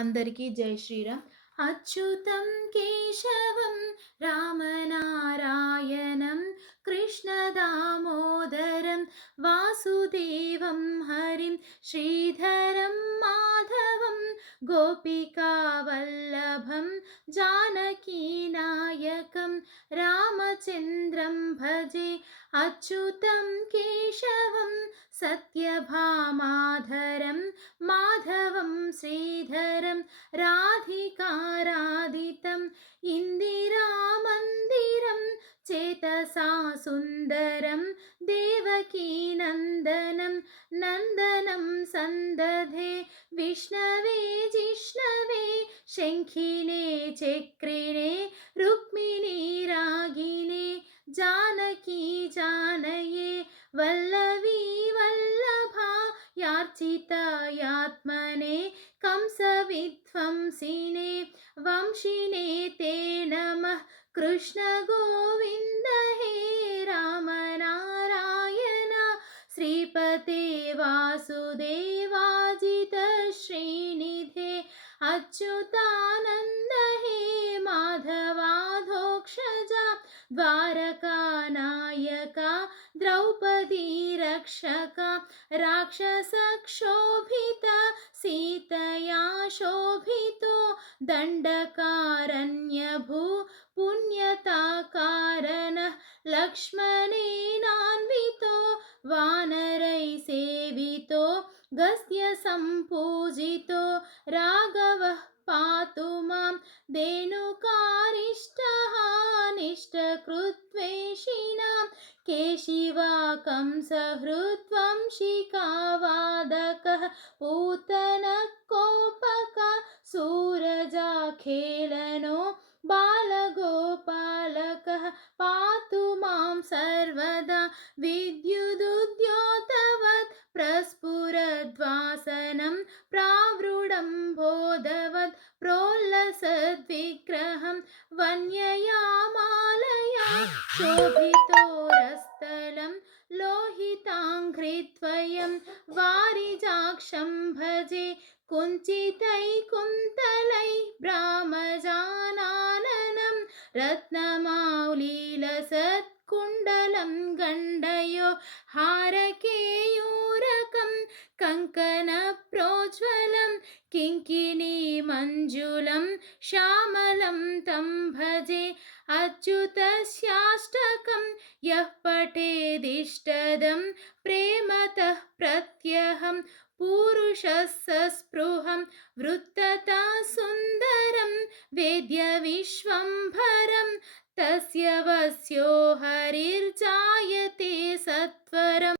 అందరికీ జై శ్రీరామ్. అచ్యుతం కేశవం రామనారాయణం కృష్ణ దామోదరం వాసుదేవం హరిం శ్రీధరం మాధవం గోపికా వల్లభం జానకీ నాయకం రామచంద్రం భజే. అచ్యుతం కేశవం సత్యభామాధరం మాధవం శ్రీధరం రాధికారాధితం ఇందిరామందిరం చేతసా సుందరం దేవకీ నందనం నందనం సందధే విష్ణవే జిష్ణవే శంఖినే చక్రిణే రుక్మిణీ రాగిణే జానకీ జానయే వల్లవీ వల్లభా యార్చితాయాత్మనే కంసవిధ్వంసినే వంశినే తే నమః. కృష్ణ గోవింద హే రామ నారాయణ శ్రీపతే వాసుదేవాజిత శ్రీనిధే అచ్యుతానంద హే మాధవాధోక్షజా ద్వారకానాయక ద్రౌపదీ రక్షక రాక్షసక్షోభిత సీతయా శోభితో దండకారణ్యభూ పుణ్యతాకారణః లక్ష్మణేనాన్వితో వానరై సేవితో గస్త్య సంపూజితో రాఘవః పాతు మాం ధేనుకారిష్టః నిష్టకృత్వేషిణాం కేశివా కంసహృద్వంశికావాదకः పూతనः కోపకः శూరజాఖేళనో బాలగోపాలకः పాతు మాం సర్వదా విద్యుదుద్యోతవత్ ప్రస్ఫురద్వాసనం ప్రావృఢం బోధవత్ ప్రోల్లసద్విగ్రహం వన్యయామాలయా శోభితోరస్థలం లోహితాంఘ్రిద్వయం వారిజాక్షం భజే కుంచితైకుంతలై భ్రామజానాననం రత్నమౌళీలసత్కుండలం గండయో హారకేయూరకం కంకణ ప్రోజ్వలం కింకిణీ మంజులం శ్యామలం తం భజే. అచ్యుతస్యాష్టకం యః పఠేదిష్టదం ప్రేమతః ప్రత్యహం పూరుషస్సస్పృహం వృత్తతా సుందరం వేద్య విశ్వంభరం తస్య వస్యో హరిర్జానకీ